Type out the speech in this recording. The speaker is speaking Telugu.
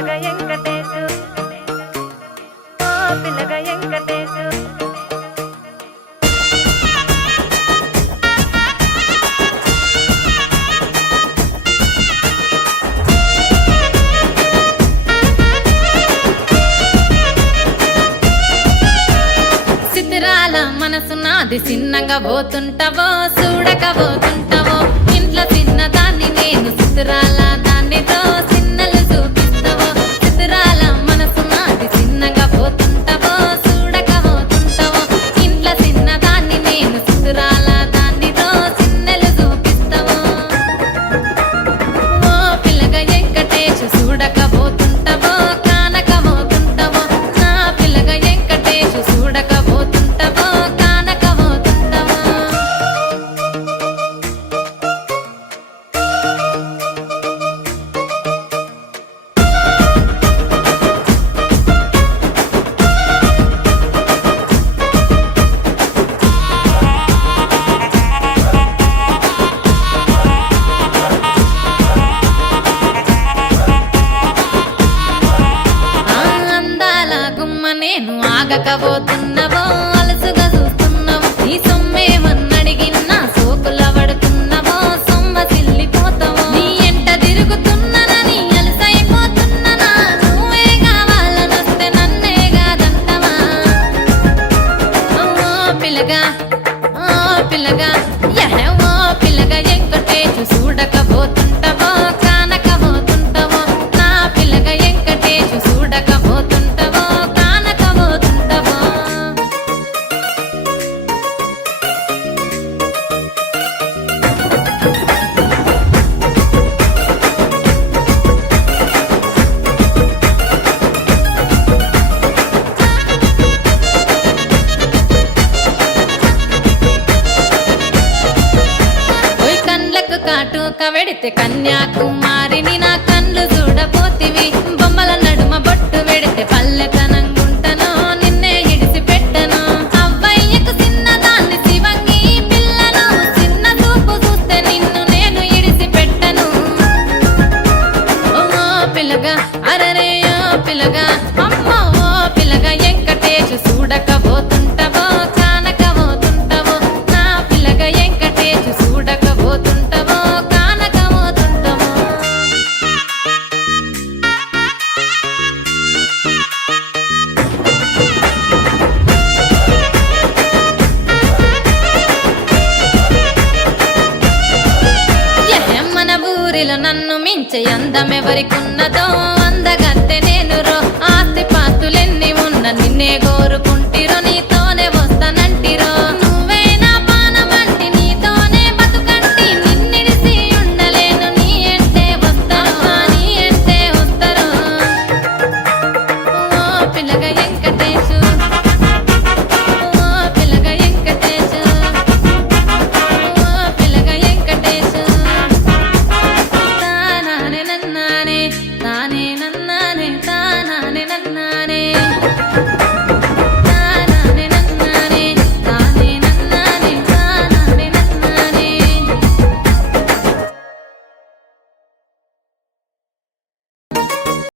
పిల్లగా వెంకటేశు ఓ పిల్లగా వెంకటేశు సితిరాల మనసు నాది చిన్నగా పోతుంటావో చూడక పోతుంటావో ఇంట్లో చిన్నదాన్ని నేను సితిరాల దాన్నితో చిన్నలు చూపిస్తావో సితిరాల మనసు నాది చిన్నగా పోతుంటావో చూడక పోతుంటావో ఇంట్లో చిన్నదాన్ని నేను సితిరాల దాన్నితో చిన్నలు చూపిస్తావో ఓ పిల్లగా వెంకటేశు చూడక పోతుంటావో కానక పోతుంటావో నా పిల్లగా వెంకటేశు చూడక పోతుంటావో కానక పోతుంటావో ఆ అందాల గుమ్మ నేను ఆగకపోతున్నావో అలసుగా చూస్తున్నావో నీ సొమ్మేమన్నడిగినా సోకుల పడుతున్నావో సొమ్మ సిల్లిపోతావో నీ ఎంట తిరుగుతున్నానని అలసైపోతున్నానా నువ్వే కావాలనొస్తే నన్నే కాదంటవా ఓ పిల్లగా ఓ పిల్లగా ఓ పిల్లగా వెంకటేశు చూడకపోతుంటావో కానకపోతుంటావో నా పిల్లగా వెంకటేశు చూడకపోతుంటావో కానకపోతుంటావో ఓయ్ కండ్లకు కాటుక వెడితే కన్యాకుమారిని నా కండ్లు చూడపోతివి బొమ్మల నడుమ బొట్టు వెడితే పల్లెతనంగుంటను నిన్నే ఇడిసి పెట్టను అవ్వయ్యకు చిన్నదాన్ని శివంగి పిల్లను చిన్న చూపు చూస్తే నిన్ను నేను ఇడిసి పెట్టను ఓ పిల్లగా అరరే ఓ పిల్లగా అమ్మో ఓ పిల్లగా వెంకటేశు చూడకపోతుంటావో కానకపోతుంటావో నా పిల్లగా వెంకటేశు చూడకపోతుంటావో కానకపోతుంటావో మన ఊరిలో నన్ను మించే అందమెవరికున్నదో అందగత్తె నేను రో ఆస్తి పాస్తులెన్ని ఉన్న నిన్నే కోరుకుంటే